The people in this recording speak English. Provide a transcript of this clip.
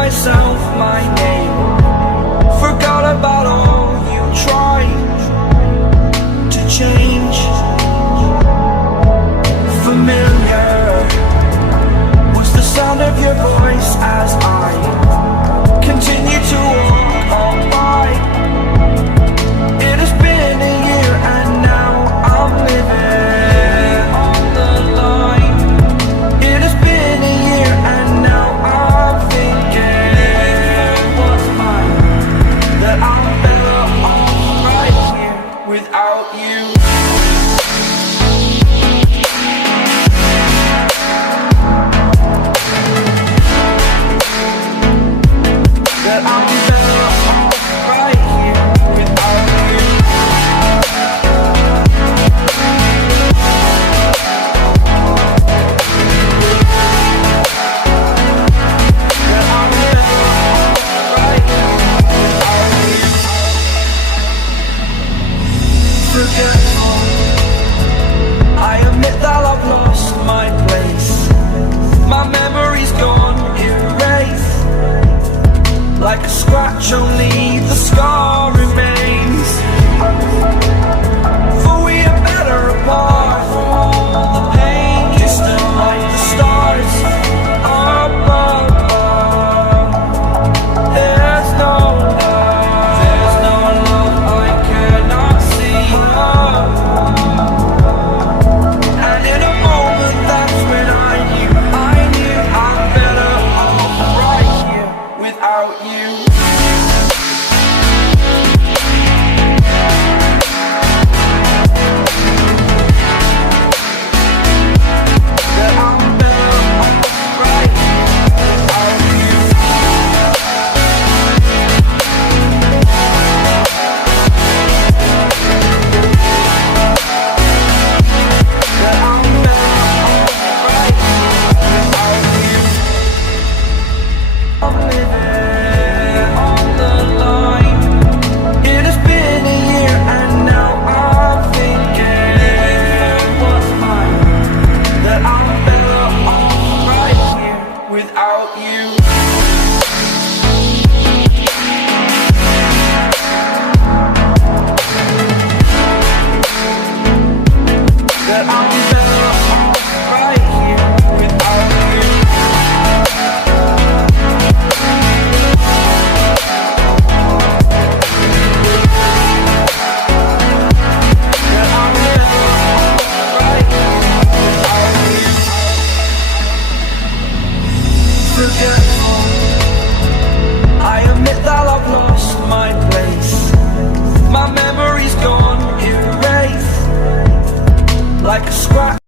myself my name. Forgot about all you tried to change. Familiar was the sound of your voice as I continue to walk on by. It has been a year and now I'm living on the line. It has been a year and now I'm thinking what's mine, that I'm better off right here without you. That I'm better off right here without you. That I'm better off right here without you. Forgetful, I admit that I've lost my place. My memory's gone erased. Like a scratch, only the scar remains. For we are better apart from all the pain. Distant like the stars above. There's no love I cannot see. And in a moment that's when I knew I'm better off right here without you. That I'm better off right here without you. That I'm better off right here without you. I'm living on the line. It has been a year and now I'm thinking what's mine, that I'm better off right here without you. That I'm better off right here without you. That I'm better off right here without you. Forgetful, I admit that I've lost my place. My memory's gone erased. Like a scratch,